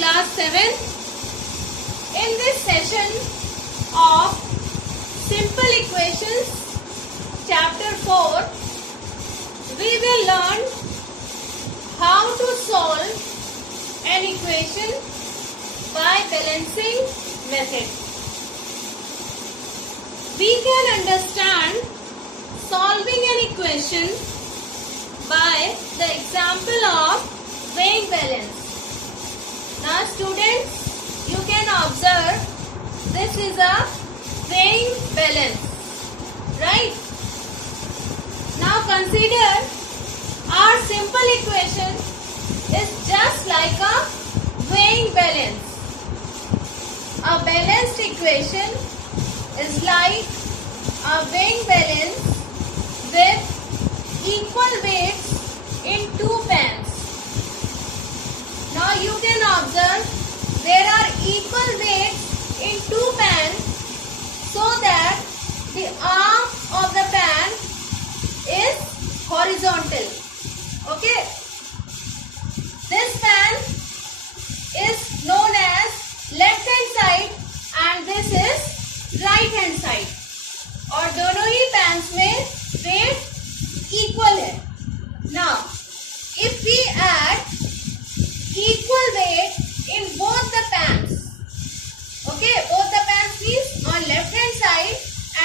class 7. In this session of simple equations chapter 4, we will learn how to solve an equation by balancing method. We can understand solving an equation by the example of weighing balance. Now students, you can observe this is a weighing balance, right? Now consider our simple equation is just like a weighing balance. A balanced equation is like a weighing balance with equal weights in two pans. Now you can observe there are equal weights in two pans so that the arm of the pan is horizontal. Okay. This pan is known as left hand side and this is right hand side. और दोनों ही pans में weight equal है. Now, if we add equal weight in both the pans, okay, both the pans means on left hand side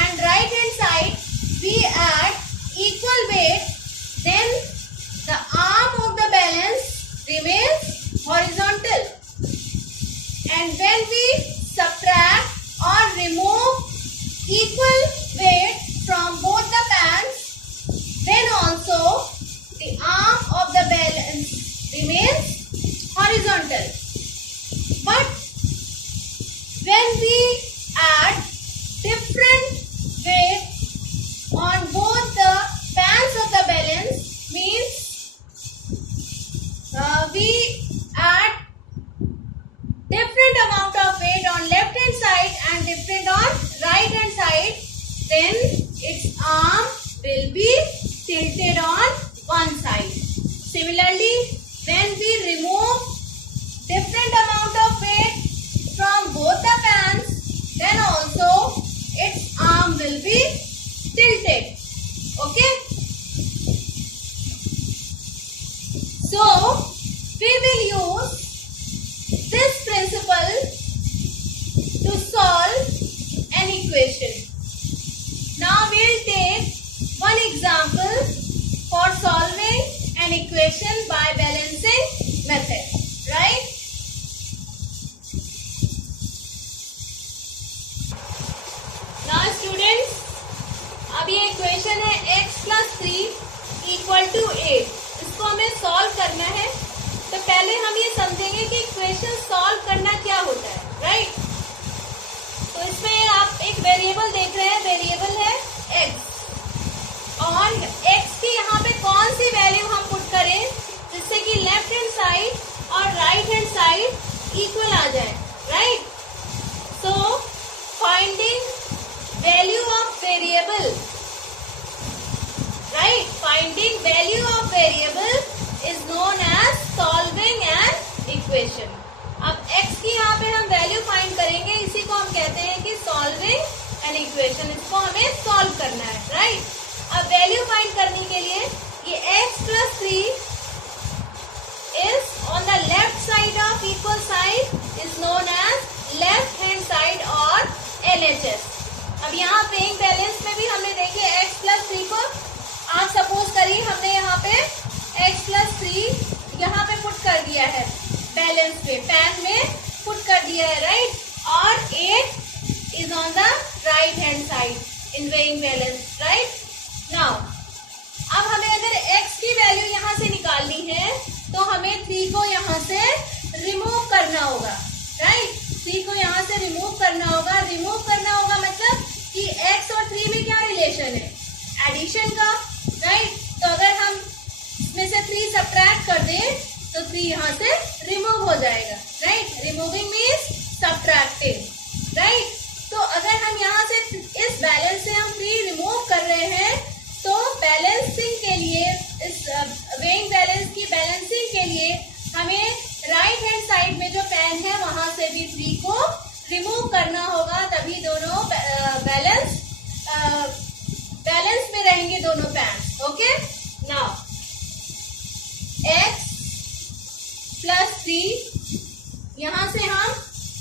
and right hand side, we add equal weight, then the arm of the balance remains horizontal. And when we subtract or remove equal weight from both the pans, then also the arm of the balance remains horizontal. But when we add different weight on both the pans of the balance, means we add different amount of weight on left hand side and different on right hand side, then its arm will be tilted on one side. Similarly, when we remove different amount of weight from both the pans, then also its arm will be tilted. Okay. So we will use this principle to solve an equation. Now we will take one example for solving an equation by balancing method, right? Now students, अब ये equation है x plus 3 equal to 8. इसको हमें solve करना है. तो पहले हम ये समझेंगे कि इक्वेशन सॉल्व करना क्या होता है, राइट? तो इसमें आप एक वेरिएबल देख रहे हैं, वेरिएबल है x. और x की यहाँ पे कौन सी वैल्यू हम पुट करें जिससे कि लेफ्ट हैंड साइड और राइट हैंड साइड इक्वल आ जाए, right? So finding value of variable, right? Finding value of variable is known as solving an equation. अब x की यहाँ पे हम वैल्यू फाइंड करेंगे, इसी को हम कहते हैं कि सॉल्विंग एन इक्वेशन. इसको हमें सॉल्व करना है, राइट? अब वैल्यू फाइंड करने के लिए ये x plus 3 is on the left side of equal side is known as left hand side or LHS. अब यहाँ weighing balance में भी हमने देखिए x plus 3 को आप सपोज करिए हमने यहाँ पे x plus 3 यहाँ पे पुट कर दिया है बैलेंस पे, पैन में पुट कर दिया है, राइट? और 8 is on the right hand side in weighing balance, right? Now, अब हमें अगर x की वैल्यू यहाँ से निकालनी है तो हमें 3 को यहाँ से रिमूव करना होगा, राइट? 3 को यहाँ से रिमूव करना होगा. रिमूव करना होगा मतलब कि x और 3 में क्या रिलेशन है? एडिशन का, राइट? तो अगर हम इसमें से 3 सब्ट्रैक्ट कर दें तो 3 यहाँ से रिमूव हो जाएगा, right? Removing means subtracting, right? तो अगर हम यहाँ से इस बैलेंस से हम 3 रिमूव कर रहे हैं तो बैलेंसिंग के लिए, इस वेइंग बैलेंस की बैलेंसिंग के लिए हमें राइट हैंड साइड में जो पैन करना होगा, तभी दोनों बैलेंस में रहेंगे दोनों pan. Okay, now x plus 3, यहां से हम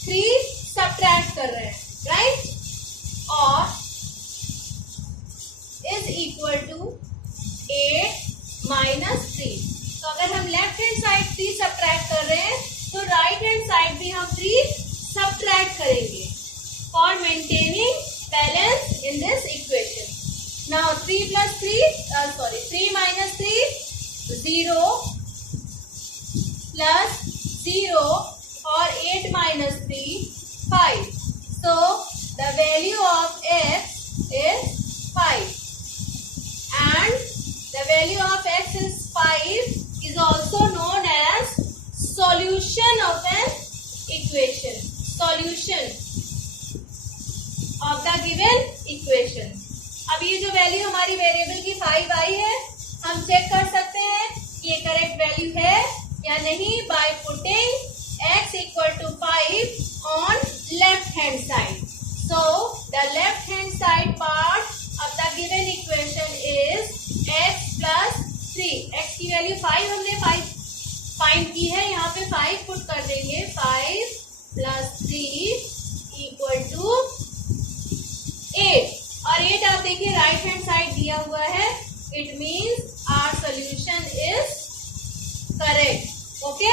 3 सब्ट्रैक्ट कर रहे हैं, राइट, और इज इक्वल टू 8 माइनस 3। तो अगर हम लेफ्ट हैंड साइड 3 सब्ट्रैक्ट कर रहे हैं तो राइट हैंड साइड भी हम 3 सब्ट्रैक्ट करेंगे for maintaining balance in this equation. Now 3 minus 3 0 plus 0 और 8 minus 3 5. So the value of x is 5 and the value of x is 5 is also known as solution of an equation. Solution of the given equation. अब ये जो value हमारी variable की 5 आई है, हम check कर सकते हैं कि ये करेक्ट वैल्यू है या नहीं by putting x equal to 5 on left hand side. So the left hand side part of the given equation is x plus 3. x की वैल्यू 5 हमने 5 फाइंड की है, यहाँ पे 5 पुट कर देंगे, 5 प्लस 3 इक्वल टू 8, और 8 आप देखिए राइट हैंड साइड दिया हुआ है, it means our solution is correct. Okay,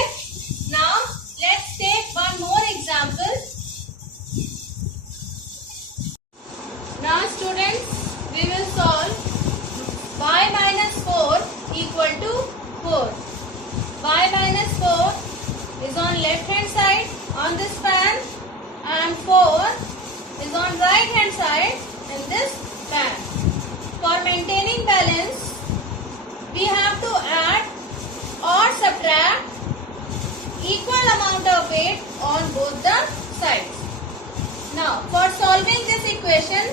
now let's take one more example. Now students, we will solve y minus 4 equal to 4. y minus 4 is on left hand side on this pan and 4 is on right hand side in this pan. For maintaining balance, we have to add or subtract equal amount of weight on both the sides. Now, for solving this equation,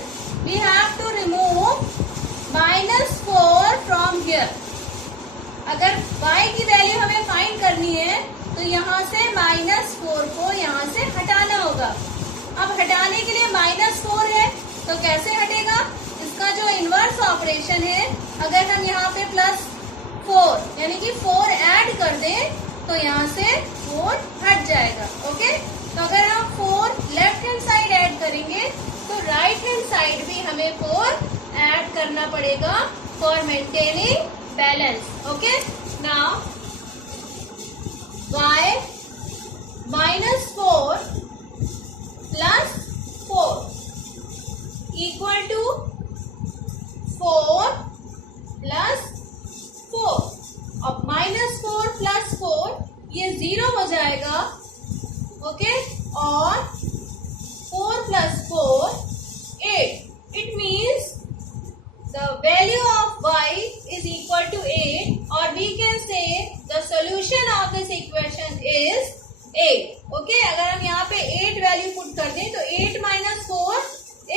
we have to remove -4 from here. अगर y की value हमें find करनी है तो यहाँ से -4 को यहाँ से हटाना होगा. अब हटाने के लिए -4 है तो कैसे हटेगा, इसका जो इनवर्स ऑपरेशन है, अगर हम यहाँ पे +4 यानी कि 4 ऐड कर दें तो यहाँ से 4 हट जाएगा. ओके, तो अगर हम 4 लेफ्ट हैंड साइड ऐड करेंगे तो राइट हैंड साइड भी हमें 4 ऐड करना पड़ेगा for maintaining balance. Okay, now y -4 plus 4 equal to 4 plus 4. अब -4 प्लस 4 ये 0 हो जाएगा. ओके, और 4 plus 4 8. It means the value of y is equal to 8, or we can say the solution of this equation is 8. Okay, अगर हम यहाँ पे 8 value put कर दें तो 8 minus 4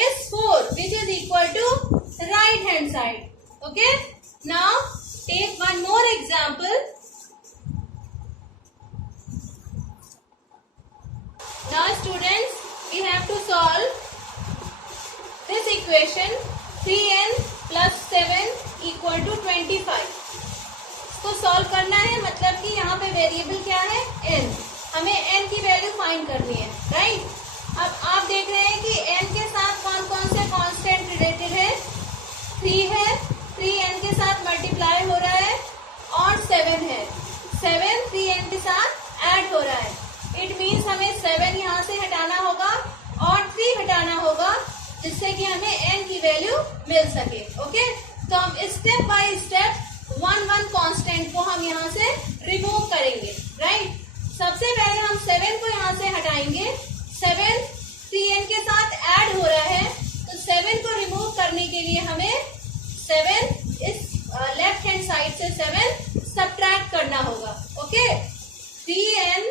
is 4, which is equal to right hand side. Okay, now take one more example. Now students, we have to solve this equation 3n plus 7 equal to 25. इसको solve करना है, मतलब कि यहाँ पे वेरिएबल क्या है, n. हमें n की वैल्यू फाइंड करनी है, राइट. अब आप देख रहे हैं कि n के साथ कौन कौन से कांस्टेंट रिलेटेड है. 3 है, 3n के साथ मल्टीप्लाई हो रहा है, और 7 है, 7 3n के साथ ऐड हो रहा है. इट मीन्स हमें 7 यहाँ से हटाना होगा और 3 हटाना होगा, जिससे कि हमें n की वैल्यू मिल सके. ओके, तो हम स्टेप बाय स्टेप 1 कांस्टेंट को हम यहाँ से रिमूव करेंगे, राइट. सबसे पहले हम 7 को यहाँ से हटाएंगे. 7 3n के साथ ऐड हो रहा है, तो 7 को रिमूव करने के लिए हमें 7 इस लेफ्ट हैंड साइड से 7 सब्ट्रैक्ट करना होगा. ओके, 3n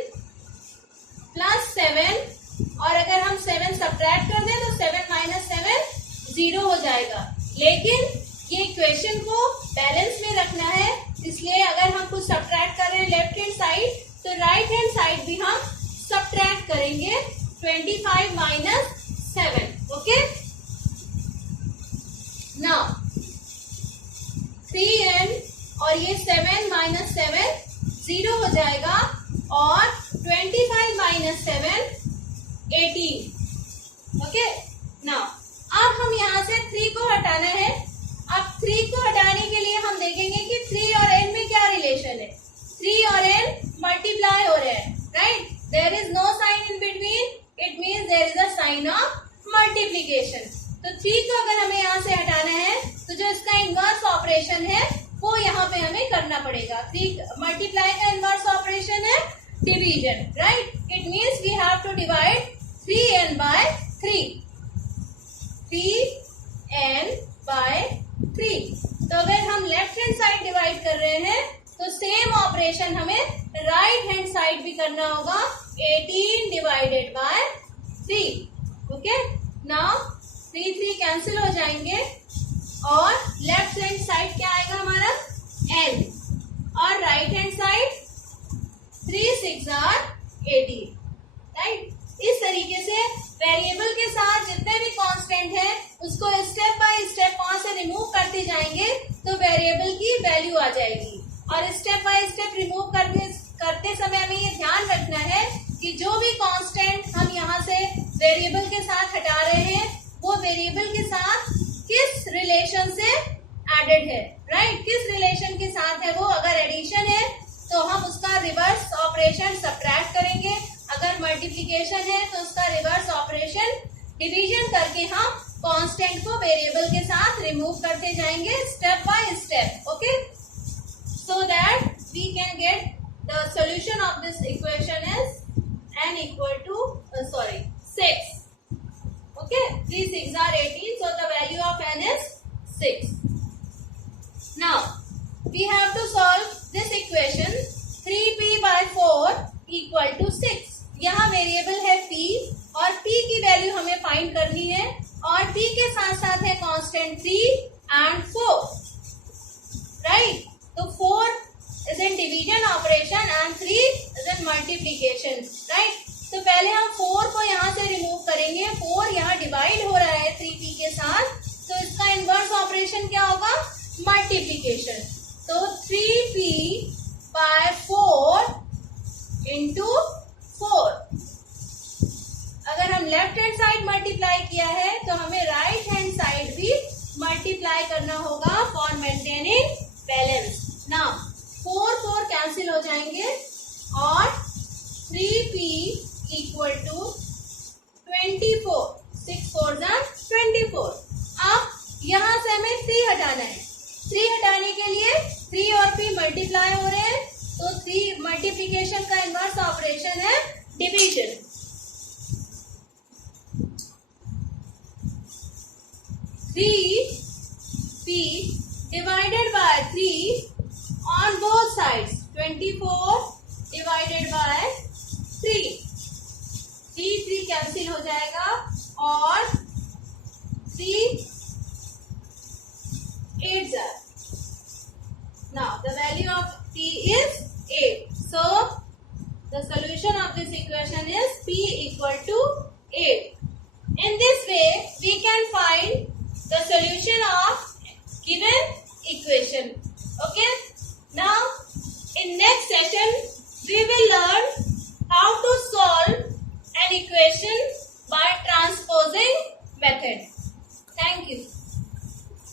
प्लस 7, और अगर हम 7 सब्ट्रैक्ट कर दें तो 7 माइनस 7 0 हो जाएगा. लेकिन ये इक्वेशन को बैलेंस में रखना है, इसलिए अगर हम कुछ सब्ट्रैक्ट कर रहे हैं लेफ्ट हैंड साइड तो राइट हैंड साइड भी हम सब्ट्रैक्ट करेंगे. 25 माइनस 7. Okay. Now 3n और ये 7 माइनस 7 0 हो जाएगा और 25 माइनस 7 18. ओके. नाउ अब हम यहाँ से 3 को हटाना है. अब 3 को हटाने के लिए हम देखेंगे कि 3 और n में क्या रिलेशन है. 3 और n मल्टीप्लाई हो रहे हैं, right. There is no sign in between. It means there is a sign of multiplication. तो 3 को अगर हमें यहाँ से हटाना है तो जो इसका इनवर्स ऑपरेशन है वो यहाँ पे हमें करना पड़ेगा. 3 मल्टीप्लाई का इनवर्स ऑपरेशन है division, right. It means we have to divide 3n by 3. 3n by 3. तो अगर हम लेफ्ट हैंड साइड डिवाइड कर रहे हैं तो सेम ऑपरेशन हमें राइट हैंड साइड भी करना होगा. 18 divided by 3. Okay. Now 3 cancel हो जाएंगे और लेफ्ट हैंड साइड क्या आएगा हमारा n और right hand side 3 6 are 18, right. इस तरीके से वेरिएबल के साथ जितने भी कांस्टेंट है उसको स्टेप बाय स्टेप वहां से रिमूव करते जाएंगे तो वेरिएबल की वैल्यू आ जाएगी. और स्टेप बाय स्टेप रिमूव करते समय हमें ये ध्यान रखना है कि जो भी कांस्टेंट हम यहाँ से वेरिएबल के साथ हटा रहे हैं वो वेरिएबल के साथ किस रिलेशन से एडेड है, राइट. किस रिलेशन के साथ है वो. अगर एडिशन है तो हम उसका रिवर्स ऑपरेशन सब्ट्रैक्ट करेंगे. अगर मल्टीप्लिकेशन है तो उसका रिवर्स ऑपरेशन डिवीजन करके हम कांस्टेंट को वेरिएबल के साथ रिमूव करते जाएंगे step by step. Okay. So that we can get the solution of this equation is n equal to 6. Okay, 3 6 are 18, so the value of n is 6. Now we have to solve this equation. 3p by 4 equal to 6. यहाँ variable है p और p की value हमें find करनी है और p के साथ साथ है कांस्टेंट 3 and 4, राइट. तो 4 is in division operation and 3 is in multiplication, right. तो पहले हम 4 को यहाँ से रिमूव करेंगे. 4 यहाँ डिवाइड हो रहा है 3p के साथ तो इसका इनवर्स ऑपरेशन क्या होगा मल्टीप्लीकेशन. तो 3p by 4 into 4. अगर हम लेफ्ट हैंड साइड मल्टीप्लाई किया है तो हमें राइट हैंड साइड भी मल्टीप्लाई करना होगा for maintaining balance. Now 4 cancel हो जाएंगे और 3p इक्वल टू 24. 6 4 24. अब यहाँ से हमें 3 हटाना है. 3 हटाने के लिए 3 और p मल्टीप्लाई हो रहे हैं तो 3 मल्टीप्लीकेशन का इनवर्स ऑपरेशन है division. 3p divided by 3 on both sides. 24 divided by 3. 3 cancel हो जाएगा और 3 8 are. Now the value of p is 8. So the solution of this equation is p equal to